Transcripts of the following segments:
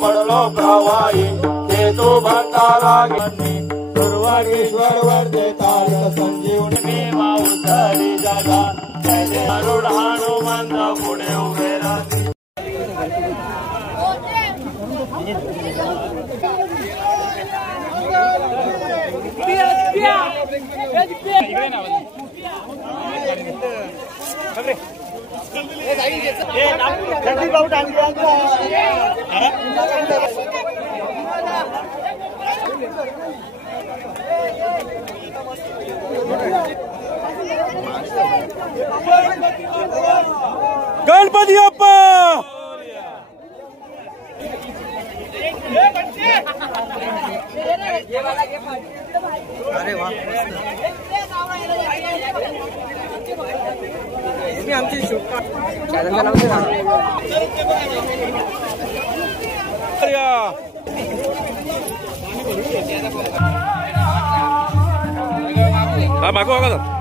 पडलो प्रवाही केतू भक्ताला गिन्नी दुर्वागेश्वर वर्धे तारक संजीवनी मी माऊतरी जगा जय जय गरुड हनुमंत पुढे उभे राहती गणपती बाप्पा अरे वाह आमची हा मागो का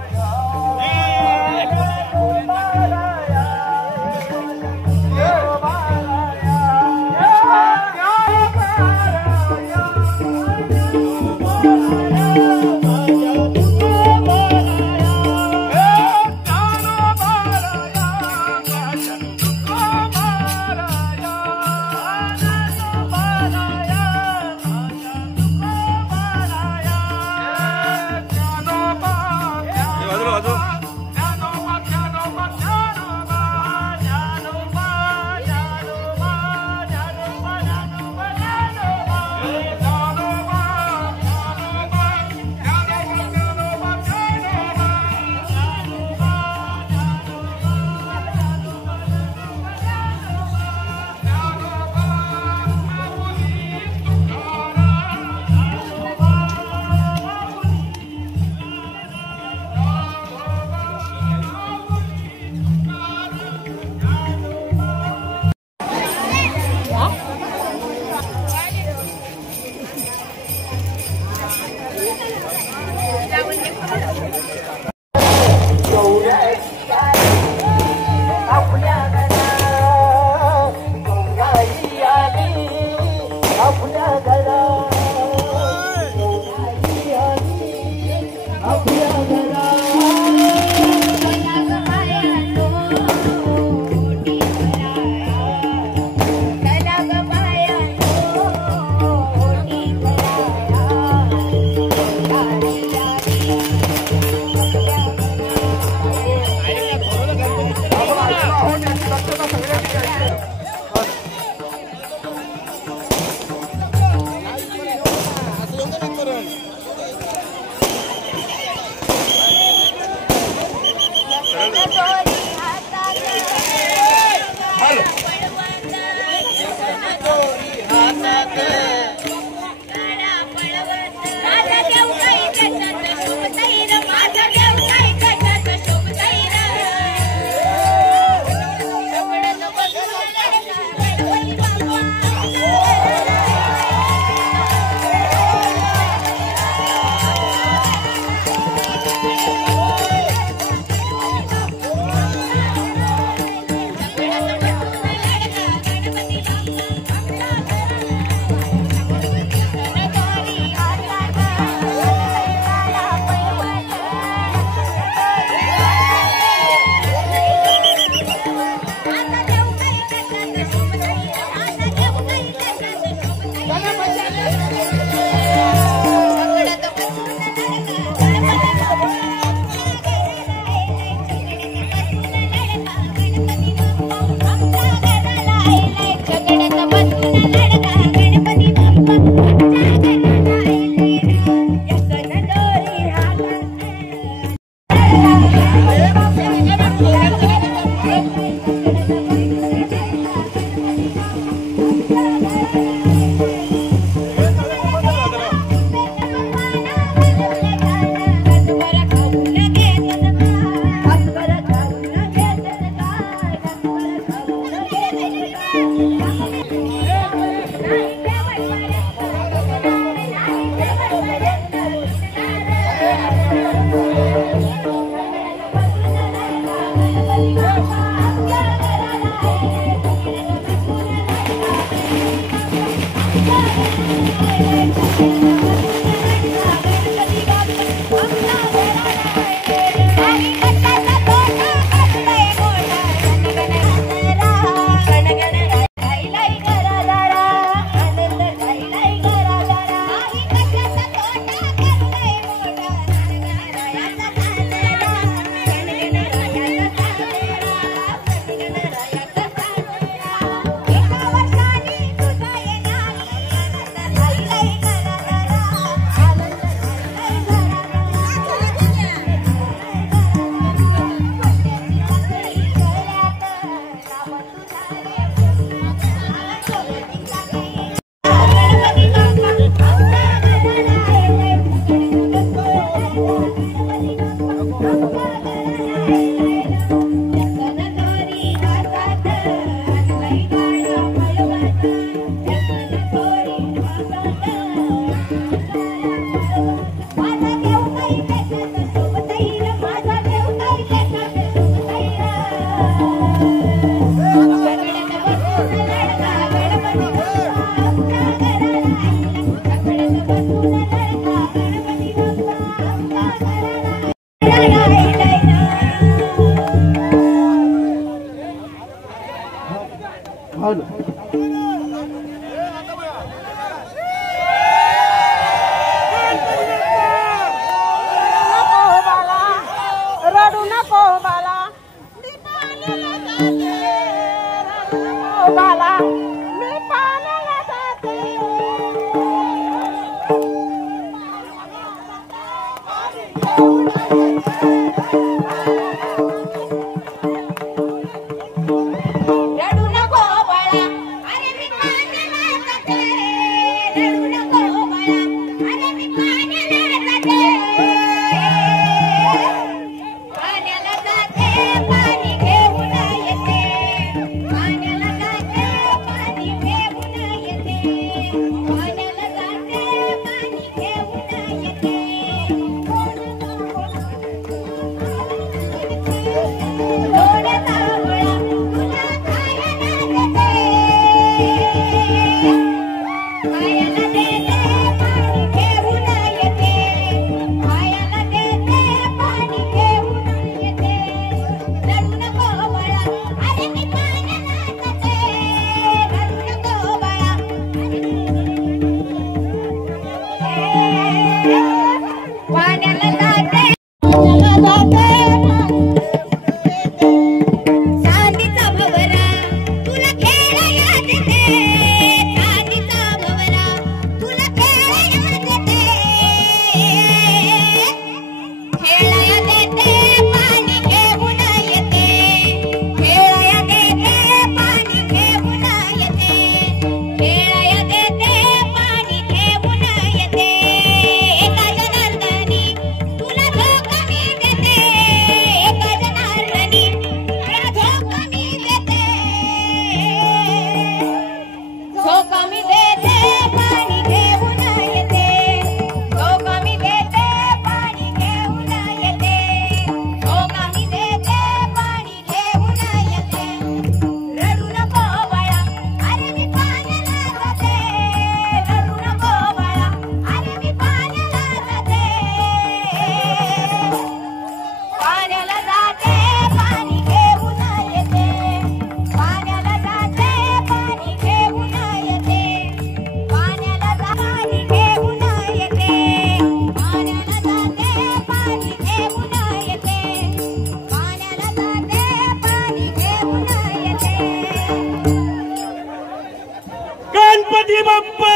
गणपती बाप्पा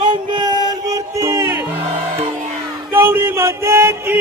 मंगल मूर्ती गौरी माते की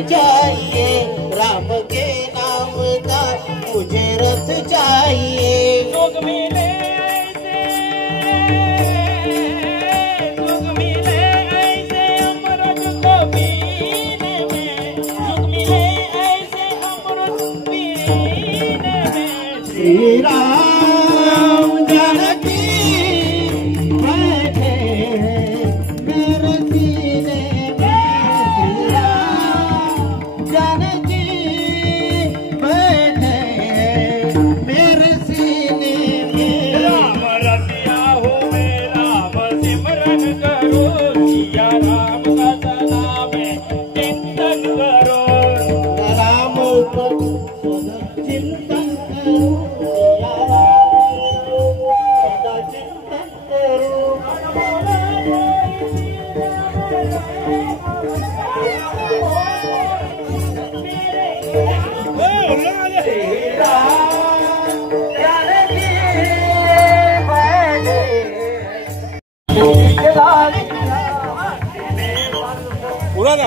चाहिए, राम के नाम का मुझे रथ चाहिए। सुख मिले ऐसे अमृत को पीने में, सुख मिले ऐसे अमृत पीने में। श्री राम जानकी बैठे मेरे सीने में, श्री राम जानकी बैठे मेरे सीने में। राम रसिया हो मेरा सिमरन करो, सिया राम का सदा में चिंतन करो। राम को चिंतन करो, सदा चिंतन करो। उड़ा ना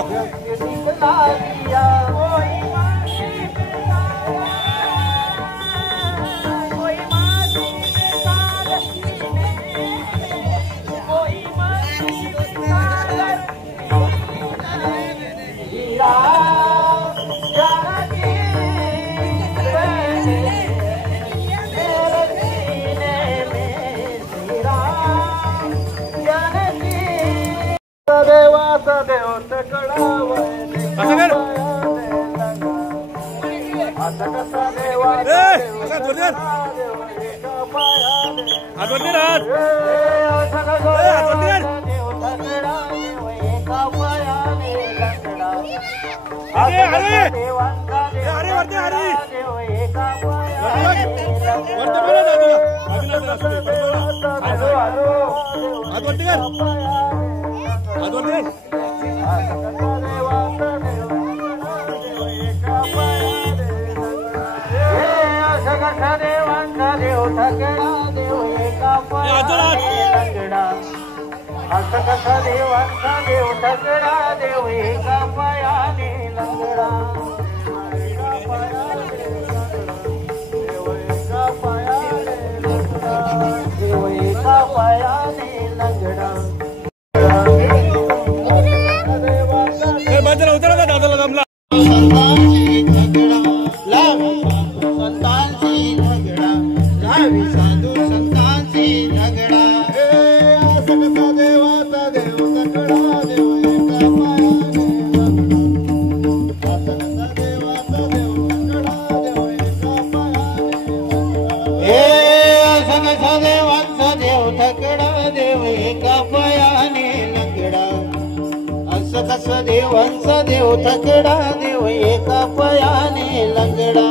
देव थकड़ा देव एका पयाने लंगड़ा।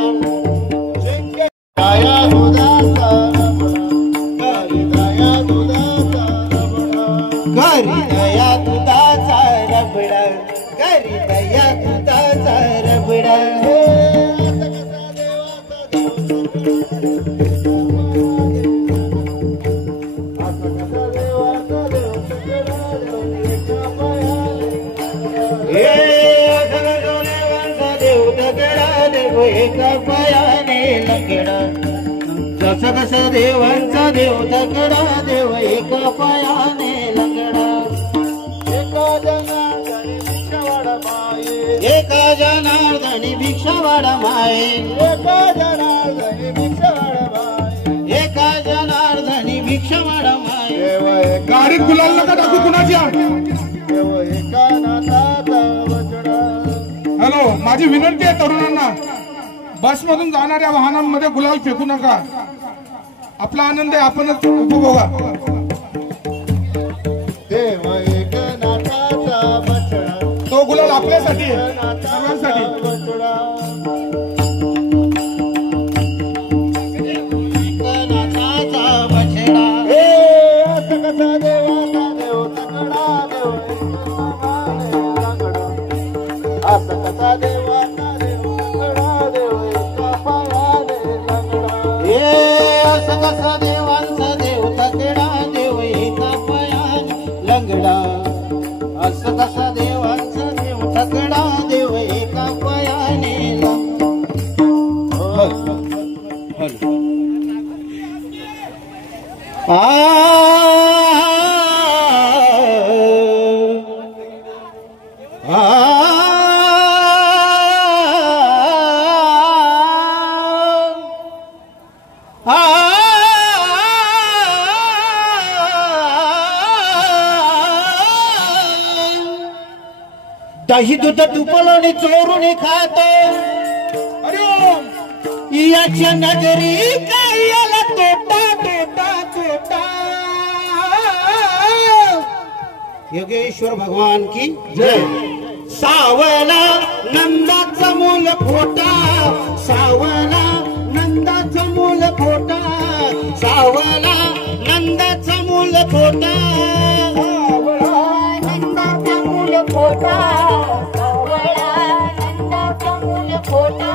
दया दुदासा घरी दया दुदासा घरी दया दुदासा रबड़ा, घरी दया दुदासा रबड़ा। देव एका पायाने लंगडा जसं कसं देवांचा देव तकडा देव एका पायाने लंगडा एका जनार्दनी भिक्षावाडा माये एका जनार्दनी भिक्षावाडा माये एका जनार्दनी भिक्षावाडा माये गाडीत गुलाल नका टाकू कुणाच्या. देव एका नाथाचा वचडा. हॅलो, माझी विनंती आहे तरुणांना, बसमधून जाणाऱ्या वाहनांमध्ये गुलाल फेकू नका. आपला आनंद आहे, आपणच उपभोगा. देव एक नाथाचा वचडा. तो गुलाल आपल्यासाठी आहे, सर्वांसाठी. दही दूध तुपलोनी चोरून खातो. याच्या नगरी काय याला तोटा तोटा तोटा. योगेश्वर भगवान की जय. सावला नंदाचा मूल खोटा, सावला नंदाचा मूल खोटा, सावला नंदाचा मूल खोटा, नंदाचा मूल खोटा, सावळा नंदाचा मूल खोटा,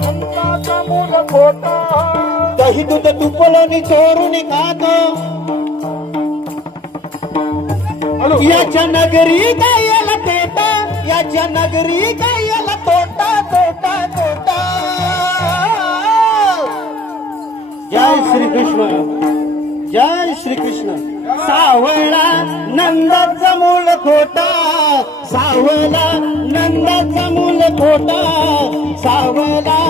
नंदाचा मूल खोटा. दही दूध तुपलोनी चोरून खातो. याच्या नगरी काय याला तोटा, याच्या नगरी काय याला तोटा तोटा तोटा. जय श्री कृष्ण, जय श्री कृष्ण. सावळा नंदाचा मूल खोटा, सावळा नंदाचा मूल खोटा, सावळा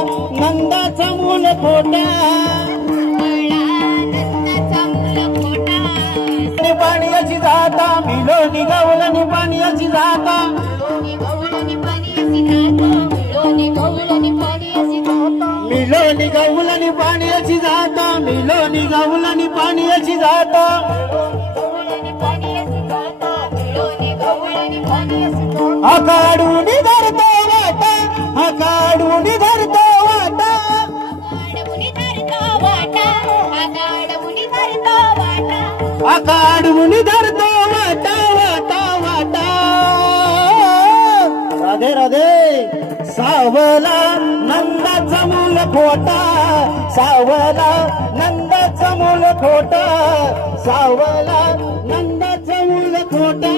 नंदाचा मूल खोटा. पाण्याची जाता मिलोनी गवलनी पाण्याची जाता, मिलोनी गवलनी पाण्याची जाता, मिलोनी गवलनी पाण्याची जाता. आकाडून धरतो वाटा, आकाडून धरतो वाटा, आकाडून धरतो वाटा वाटा वाटा. राधे राधे. सावला नंदाचा मूल खोटा, सावला नंदाचा मूल खोटा, सावला नंदाचा मूल खोटा.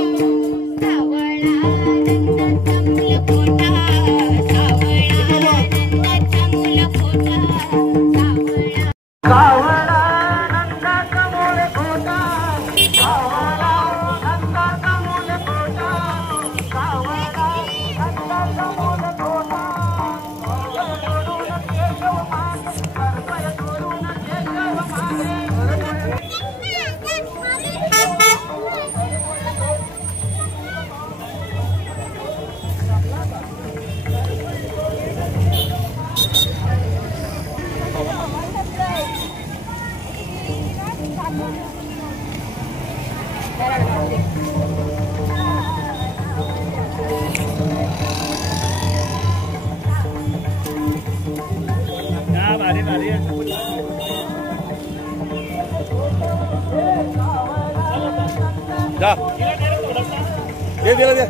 दे दिला दे.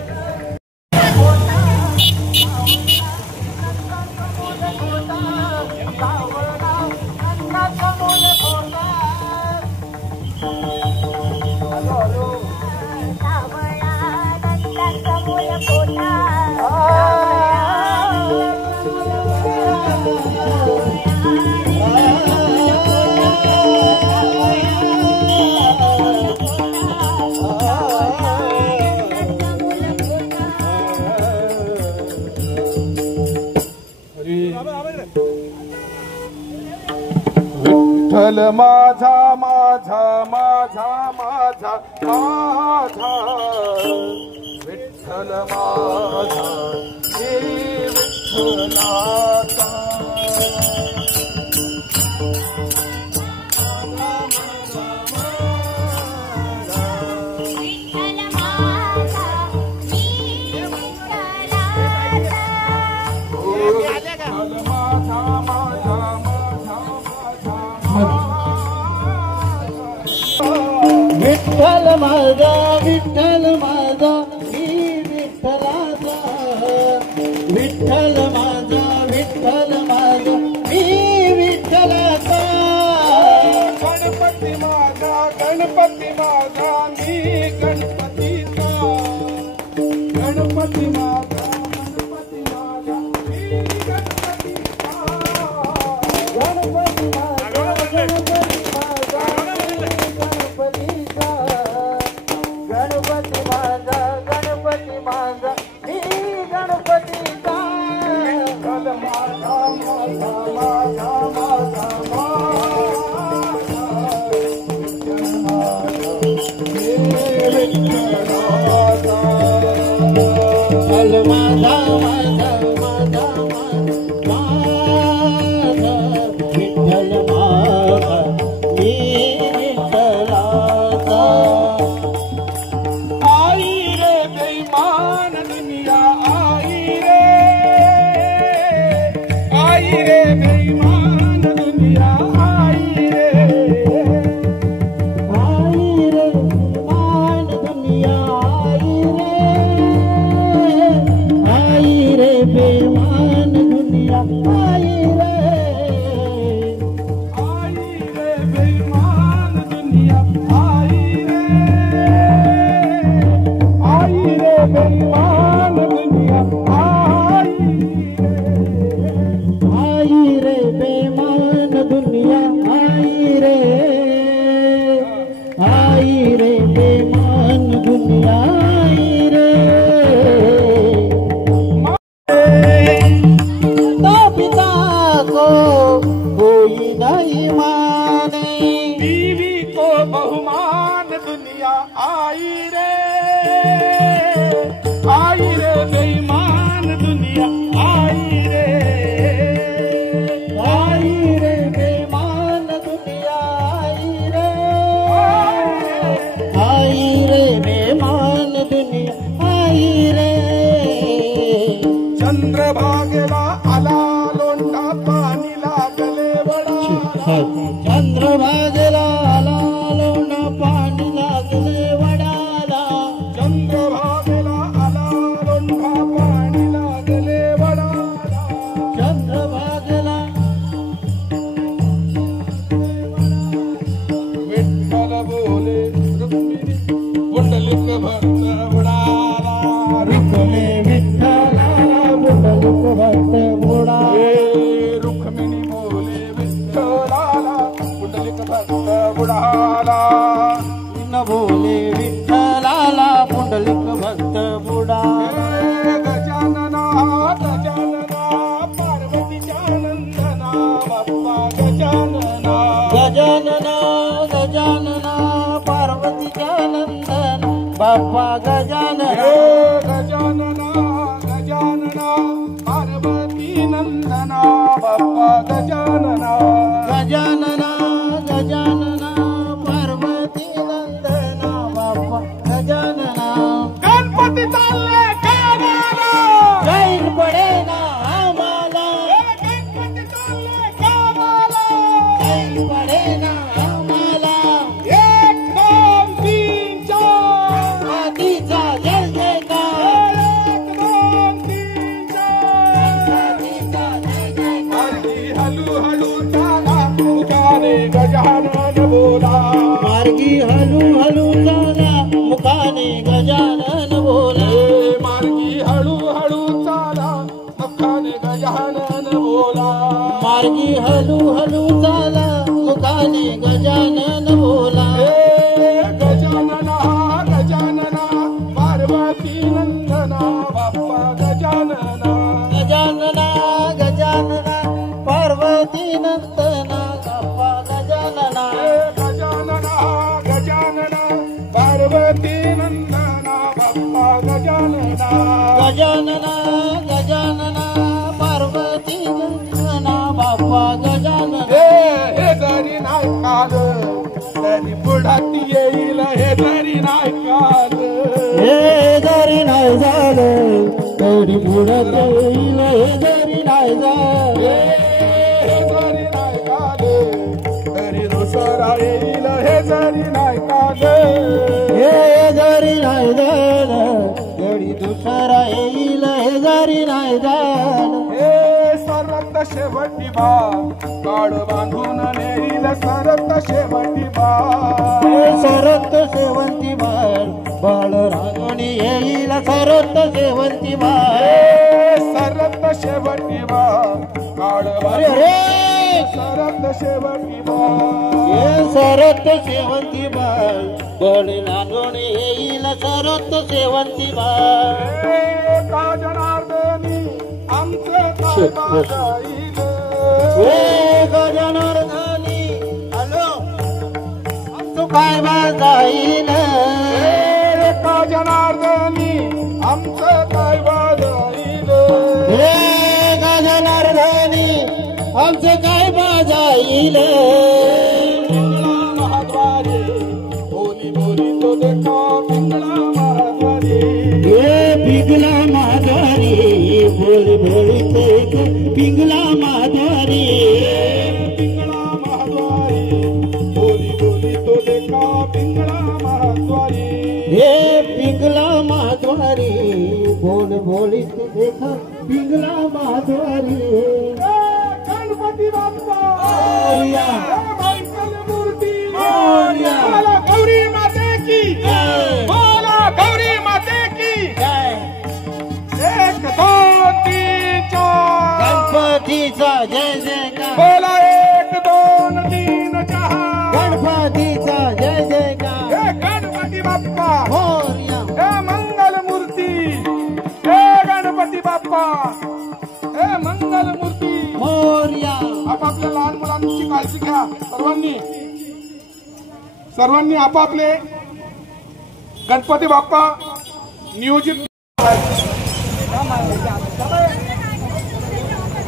विठ्ठल माझा माझा माझा माझा माझा विठ्ठल माझा हे विठ्ठलाचा विठ्ठल माझा विठ्ठल माझा मी विठ्ठलाचा विठ्ठल माझा विठ्ठल माझा मी विठ्ठलाचा गणपती माझा गणपती माझा मी गणपतीचा गणपती माझा गणपती माझा मी गणपतीचा गणपती माझा गणपती माझा गणपती माझा गणपती माझा मी गणपतीचा विठ्ठल माझा माझा माझा माझा विठ्ठल माझा माझा माझा माझा विठ्ठल माझा मी विठ्ठलाचा आई रे बेईमान दुनिया आई रे बेईमान दुनिया आई रे मान दुनिया आई रे बेमान दुनिया आई रे बेईमान दुनिया आई रे बेईमान दुनिया आई रे बेमान दुनिया आई रे बेमान दुनिया आई रे तो पिता को कोई नहीं माने बीवी को बहुमान दुनिया आई रे बेईमान दुनिया आई रे बेमान दुनिया आई रे बेमान दुनिया आई रे चंद्रभागेला आला लोंढा पाणी लागले वडा चंद्रभागेला आला लोंढा पाणी लागले वडाला चंद्रभागेला आला लोंढा पाणी लागले वडा चंद्रभागेला विठ्ठल बोले रुक्मिणी कुंडलिक भक्त बुडाला विठ्ठले विठ्ठला बुडलुक भक्त बुडा रुक्मिणी बोले विठ्ठलाला कुंडलिक भक्त बुडाला न बोले विठ्ठलाला पुंडलिक भक्त बुडा गजानना गजानना पार्वतीच्या नंदना बाप्पा गजानना गजानना गजानना पार्वतीच्या नंदन बाप्पा गजानना गजानना गजानना पार्वती नंदना बाप्पा गजानना गजानना गजानना पार्वती नंदना बाप्पा गजानना गणपती चालले गावाला जाईल पडे ना आम्हाला गणपती चालले गावाला जाईल पडे ना आम्हाला 1 2 3 4 आधीचा जय जयकार 1 2 3 4 आधीचा जय जयकार हळू हळू चाला पुकारे गजानन गजानना गजानना पार्वती गणना बाप्पा गजानना हे जरी नाही काल तरी पुढात येईल हे जरी नाही काल हे जरी नाही झालं तरी पुढत येईल हे जरी नाही झालं हे जरी नाही काल तरी दुसरा येईल हे जरी नाही काल हे जरी नाही झालं तरी दुसरा येईल हे जरी नाही झालं हे सरत शेवटी बा काळ बांधून नेईल सरत शेवटी बा सरत शेवंती बाळ बाळ रांगणी येईल सरत शेवंती बाळ सरत शेवटी बा काळ रे सरत शेवटी बा हे सरत शेवंती बाळ बाळ रांगणी येईल सरत शेवंती बाळ का जनार्दनी आमचं काय बाजाईल हे गजानर्दनी हॅलो आमचं काय बाजाईल का जनार्दनी आमचं काय बाजाईल हे गजानर्दनी आमचं काय बाजाईल महाद्वारे बोली बोली तो देखा पिंगळा महाद्वारे हे पिंगला माधवारी बोल बोलते पिंगला माधवारी पिंगळा महाद्वारे बोली बोली तो देखा पिंगळा महाद्वारे हे पिंगला माधवारी बोल बोलित देखा पिंगला माधवारी गणपती बाप्पा मोरया. मंगल मूर्ती मोरया. बोला गौरी माते की जय. बोला गौरी माते की जय. 1 2 3 4 गणपतीचा जय जयकार बोला 1 2 3 4 गणपतीचा जय जयकार हे गणपती बाप्पा मोरया. हे मंगल मूर्ती हे गणपती बाप्पा हे मंगल मूर्ती मोरया. आपापल्या लहान मुलांची काळजी घ्या सर्वांनी आपापले गणपती बाप्पा नियोजित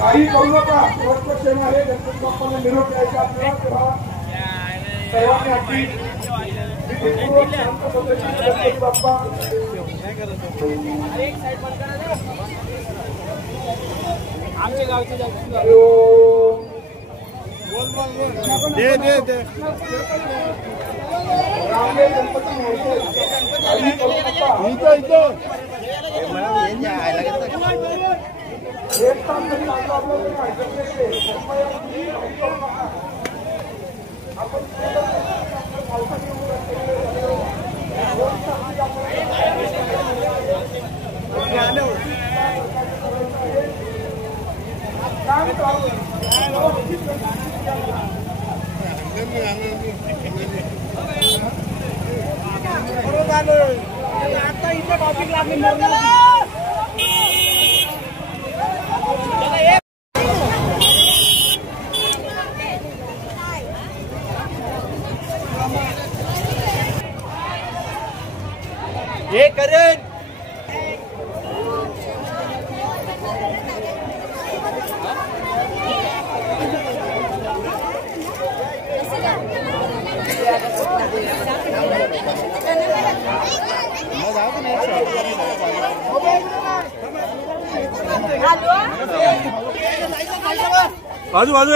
काही करू नका रोज येणारे गणपती बाप्पाला निरोप द्यायचा आपल्याला तेव्हा सर्वांनी आपली विधिपूर्वक शांत पद्धतीने गणपती बाप्पा आमच्या गावचे दे रामले गणपती मोठे काही करू नका एक तास जरी लागला आपल्याला तरी ऐकत नसते कृपया तुम्ही काही करू नका आपण पावसाची आता इथे टॉपिक लागली हे करेन बाजू बाजू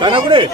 काय पुढे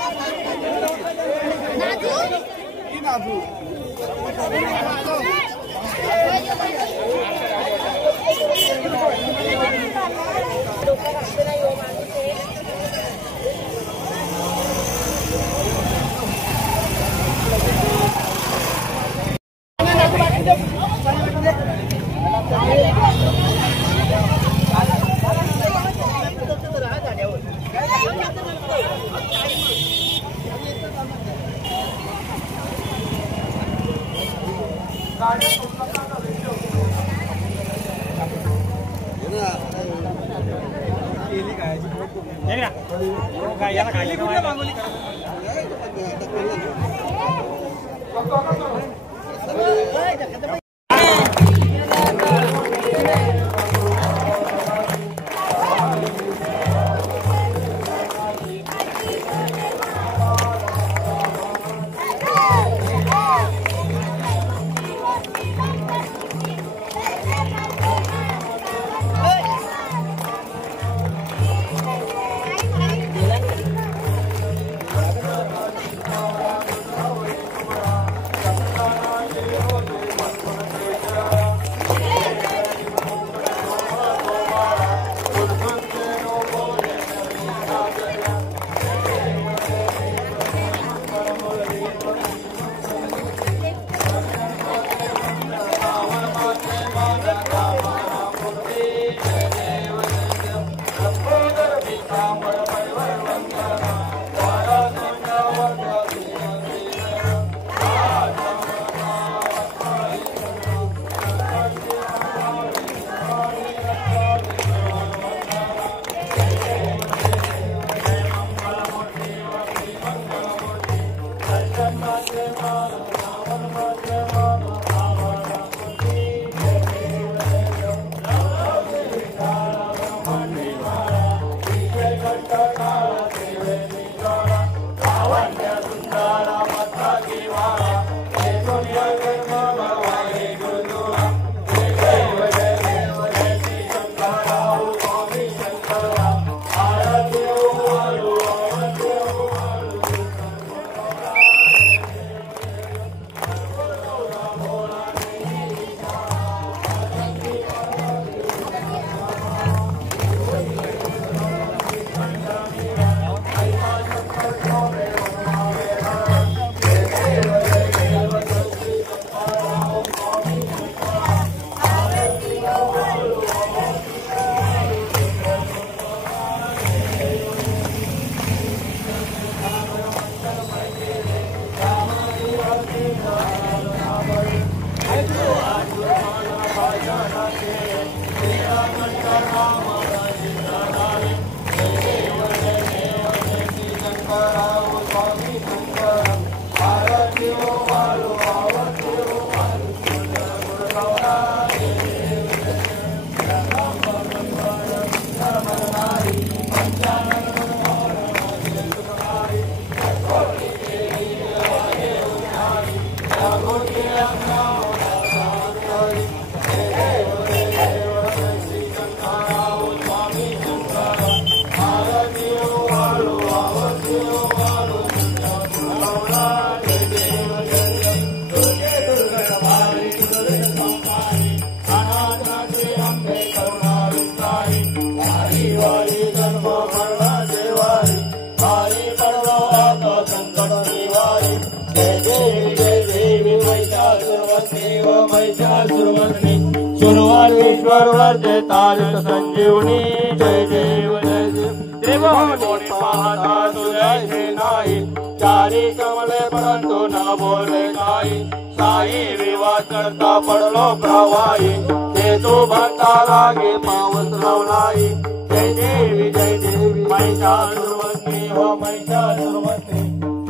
सुरवार ईश्वर वर्धे तारक संजीवनी जय देव जय देव देवाने पाहता तुझे नाही चारी कमले परंतु न बोले काही साई विवाद करता पडलो प्रवाही ते तू भक्ता लागे पावस लावलाई जय देवी महिषासुरवंती हो महिषासुरवंती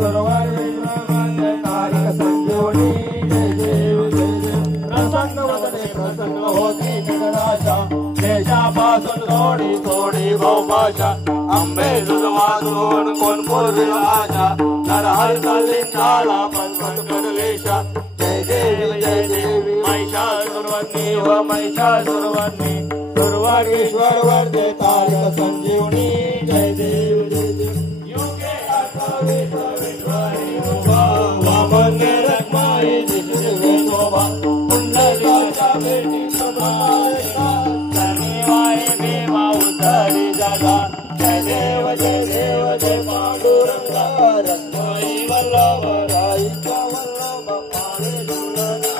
सुरवार ईश्वर वर्धे तारक संजीवनी जय देव प्रसन्न वदने प्रसन्न होती जगदाशा देशापासून थोडी थोडी बहुभाषा आंबे दूध वाजवून कोण पूर्वी आशा नरहर कलिंगाला पनपट कडलेशा जय देवी महिषासुरवंती व महिषासुरवंती सुरवागेश्वर वर्धे तारक संजीवनी जय देव योगे अथविश्वरी वामने रखमाई दिशे शोभा पुंडलिका भेटी सदायका शनिवारी भीमा उद्धरी जगा जय देव जय पांडुरंगा रत्नाई वल्लभ राईचा वल्लभ पावे दुर्लना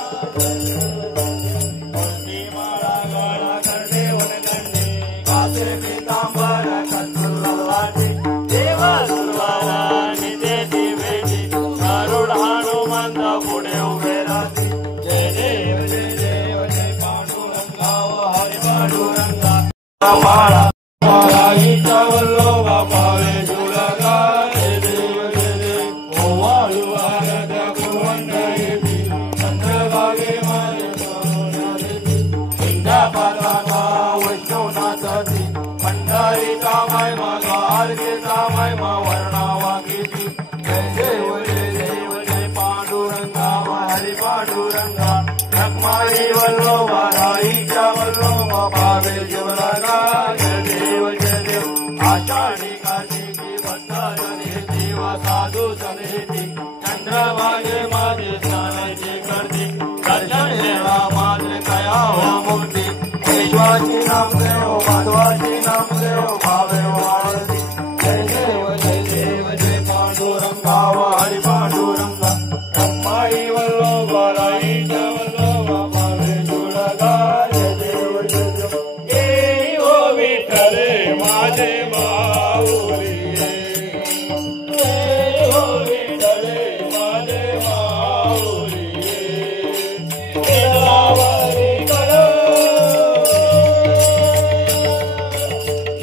माळा गळा करडे वनगंडे कासे पीतांबर कत्तुल्लाटी देवा दुर्वाला निदेती भेटी गरुड हनुमंत पुढे उभे राहती जय देव माळा वाराईचा वल्लोबा पावे जुळगाय देव देव ओ वाळू वारद कुवंडयती चंद्रभागे माझे सोन्यादेवी इंद्रापाताना वैष्णवनाथाची पंढरीचा महिमा द्वारकेचा महिमा वर्णावागीची जय देव जय पांडुरंगा हरी पांडुरंगा रखमाई वल्लोबा राईच्या वल्लोबा पावे जुळगा जय देव आषाढी कार्तिकी भद्राजने देवा साधू सनेती चंद्रभागे माझे स्नानाचे करते दर्शन हेळा माझे कयावा मुक्ती विश्वाची नामदेव माधवाची नामदेव भावे वाळती जय देव जय पांडुरंगा हरी पांडुरंगा रखमाई वल्लोबा राईच्या वल्लोबा पावे जुळगा जय देव ये ओ विठ्ठले माझे माऊली ये ओ विठ्ठले माझे माऊली देवावरी करो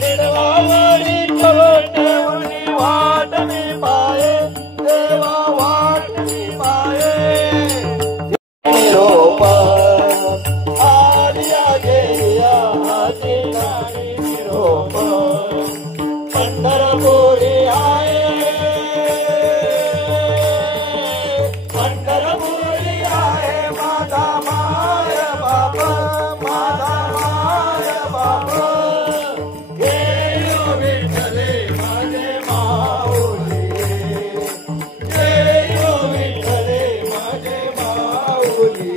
देवावरी करो ठेवणी वाट मी पाये देवा वाट मी पाये निरोपा आर्या गेया हाती नाणी निरोपा पंढरपुरी आये पंढरपुरी आहे माझा माय बाबा माझा माय बाबा हे ओ विठ्ठले माझे माऊली हे ओ विठ्ठले माझे माऊली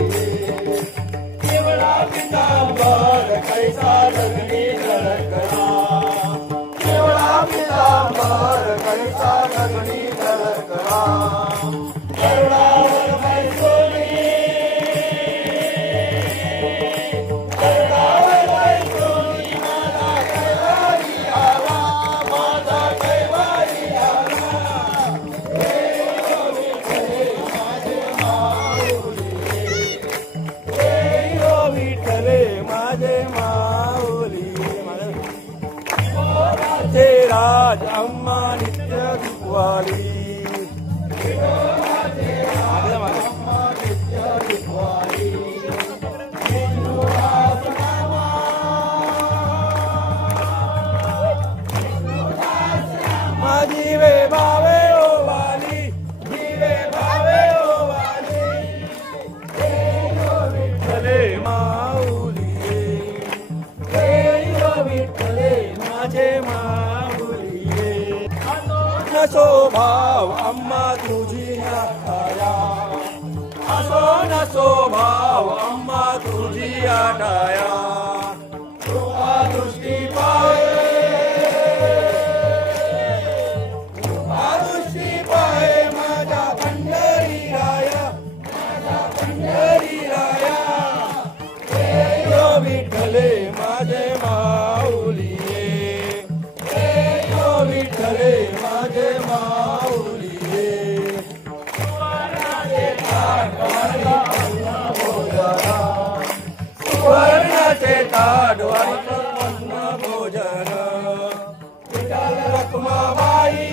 केवळा पितांबर कैसा लग्नी झळकला केवळा पितांबर कैसा लग्नी झळकला करुणावर मैसोनी करुणावर मैसोनी माझा कैवारी आला माझा कैवारी आला हे ओ विठ्ठले माझे माऊली हे ओ विठ्ठले माझे माऊली विठोबाचे राज अम्मा नित्य दुखवाली जीवे भावे ओ वाली जीवे भावे ओ वाली हे ओ विठ्ठले माऊली हे ओ विठ्ठले माझे माऊली नसो भाव अम्मा तुझी आया असो नसो भाव अम्मा तुझी आडाया कृपा दृष्टी पाये माझा पंढरी राया हे ओ विठ्ठले माझे माऊली हे ओ विठ्ठले माझे माऊली सुवर्णाचे ताट अन्न भोजन विठ्ठल रखमाबाई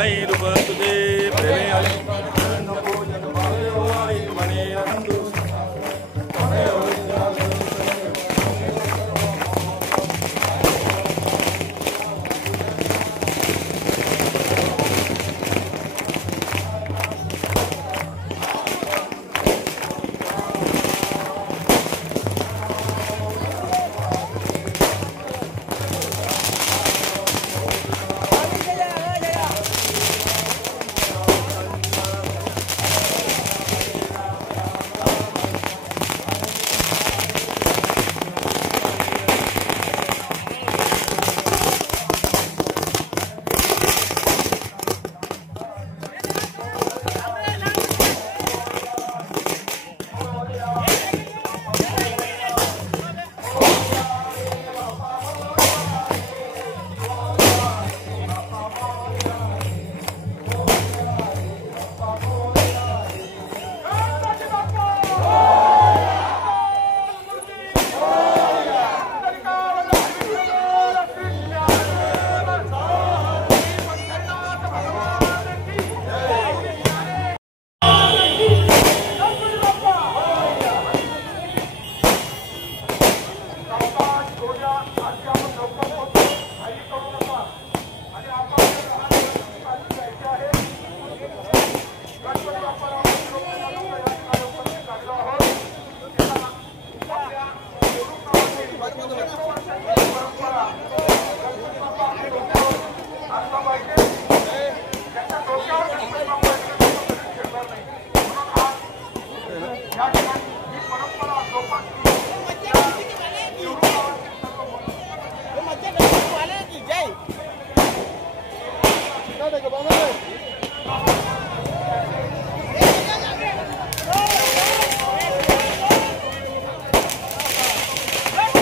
आई रूप तुझे प्रेमे आले नको जन्माले आई म्हणे अंधू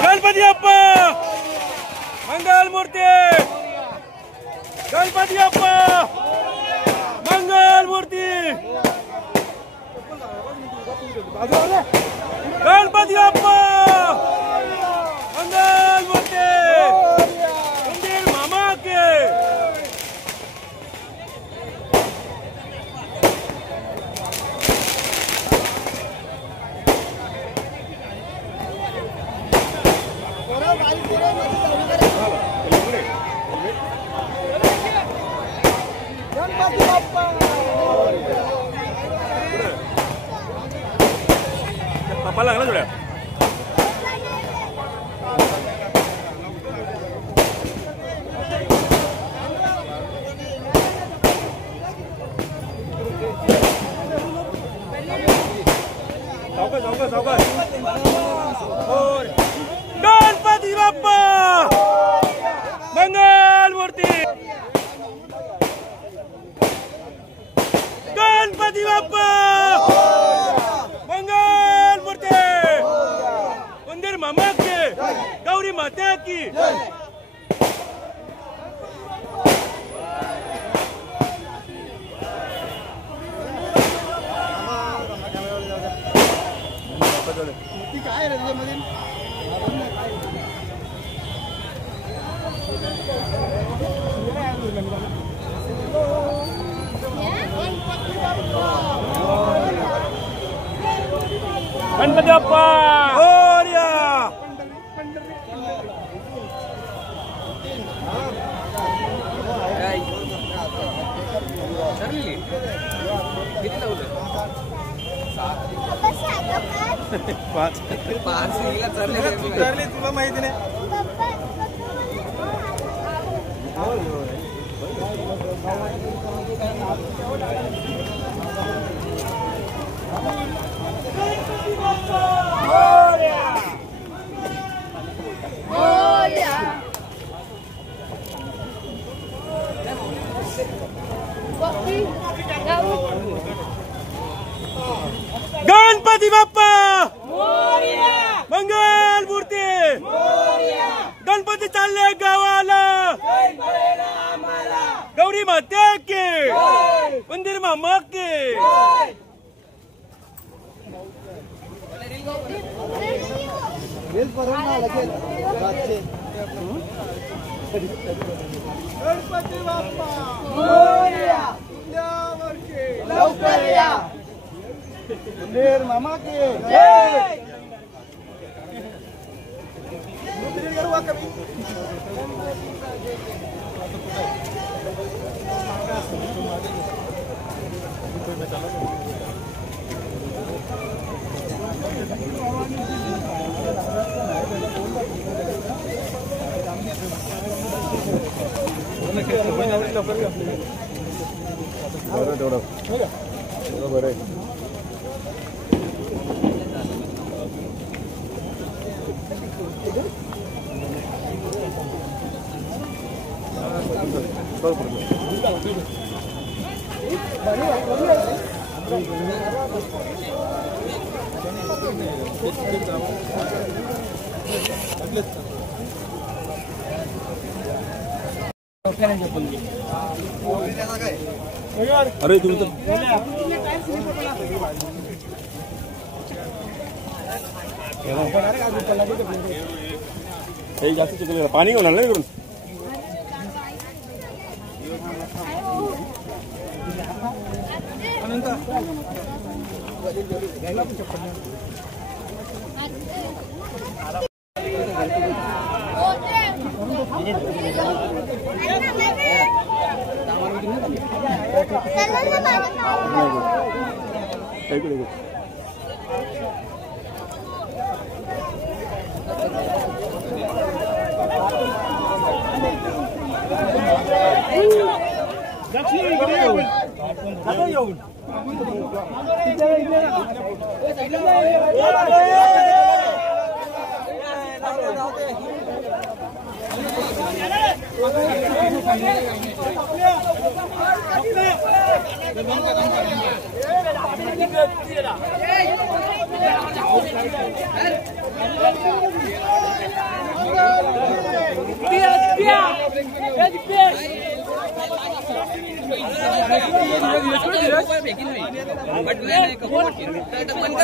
गणपती अप्पा मंगल मूर्ती गणपती अप्पा मंगल मूर्ती गणपती अप्पा मंगल मूर्ती मंदिर मामा के पापा लागला थोड्या गणपती बाप्पा मंगल मूर्ती गणपती बाप्पा मंगल मूर्ती मंदिर मामा के गौरी माता की गणपती बाप्पा मोरया तुला माहिती नाही गणपती बाप्पा मंगल मूर्ती गणपती चालले गावाला गौरी माते के मंदिर मामा के गणपती बाप्पा मोरया. वर्षी लवकर या. मंदिर मामा के जय. अरे तुम्ही तर जास्त चुकलं पाणी घेऊन आलं नाही करून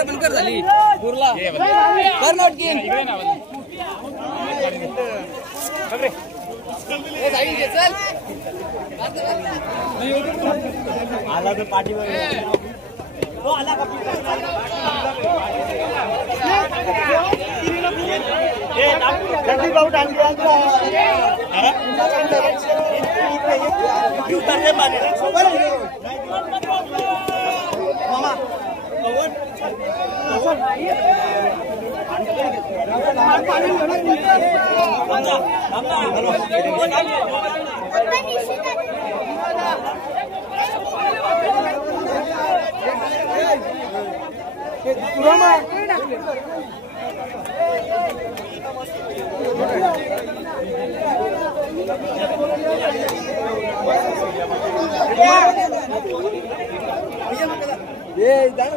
बनकर झाली कुर्ला आला तर पाठीवर आला का भाऊ टांगे मामा ये जानो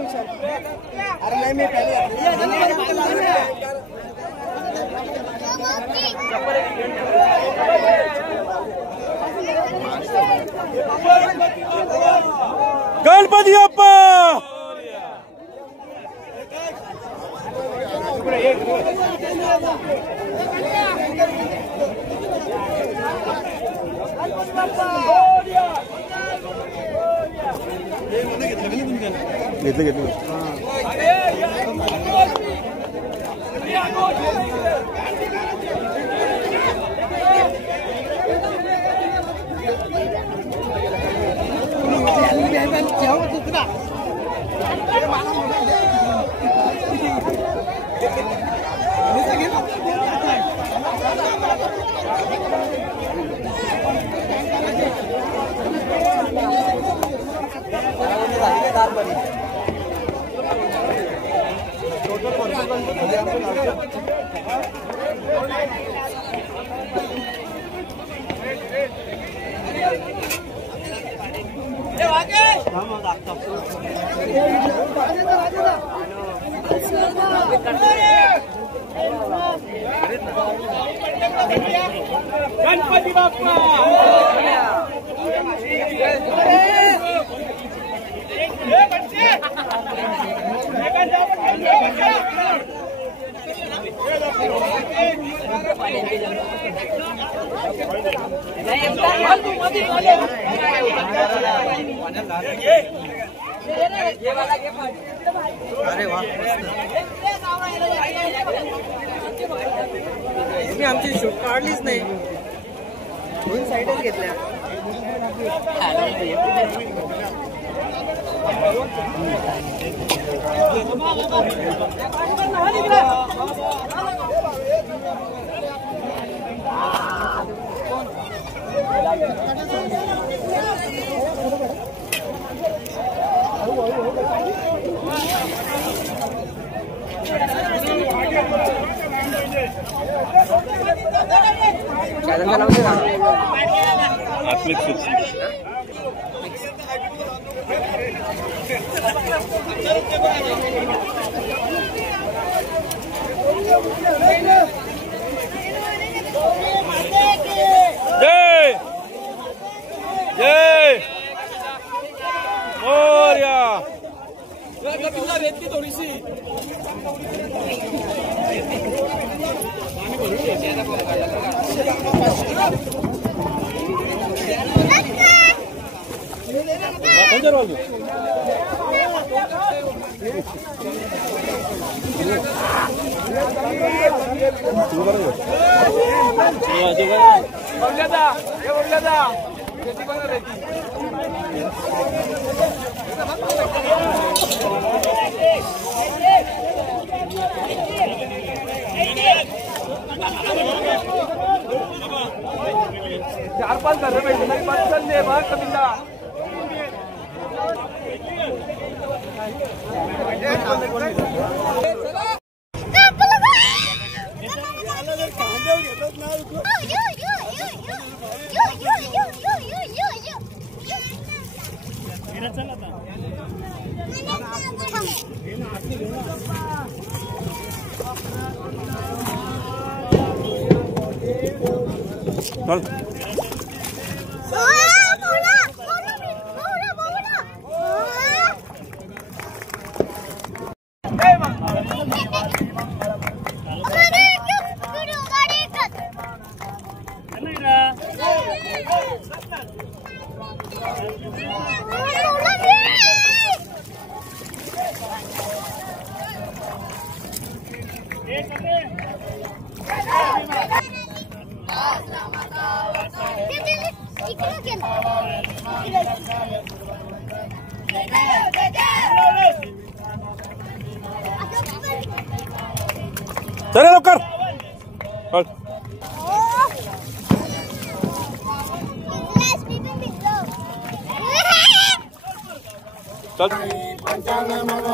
अरे नहीं मैं पहले गणपती बाप्पा घेतलं गणपती बाप्पा अरे वाह तुम्ही आमची शूट काढलीच नाही दोन साईडच घेतल्या जय जय मोरया थोडीशी चार पाच घर पाहिजे भाग कमिंदा चल चले लवकर चल पंचांग मग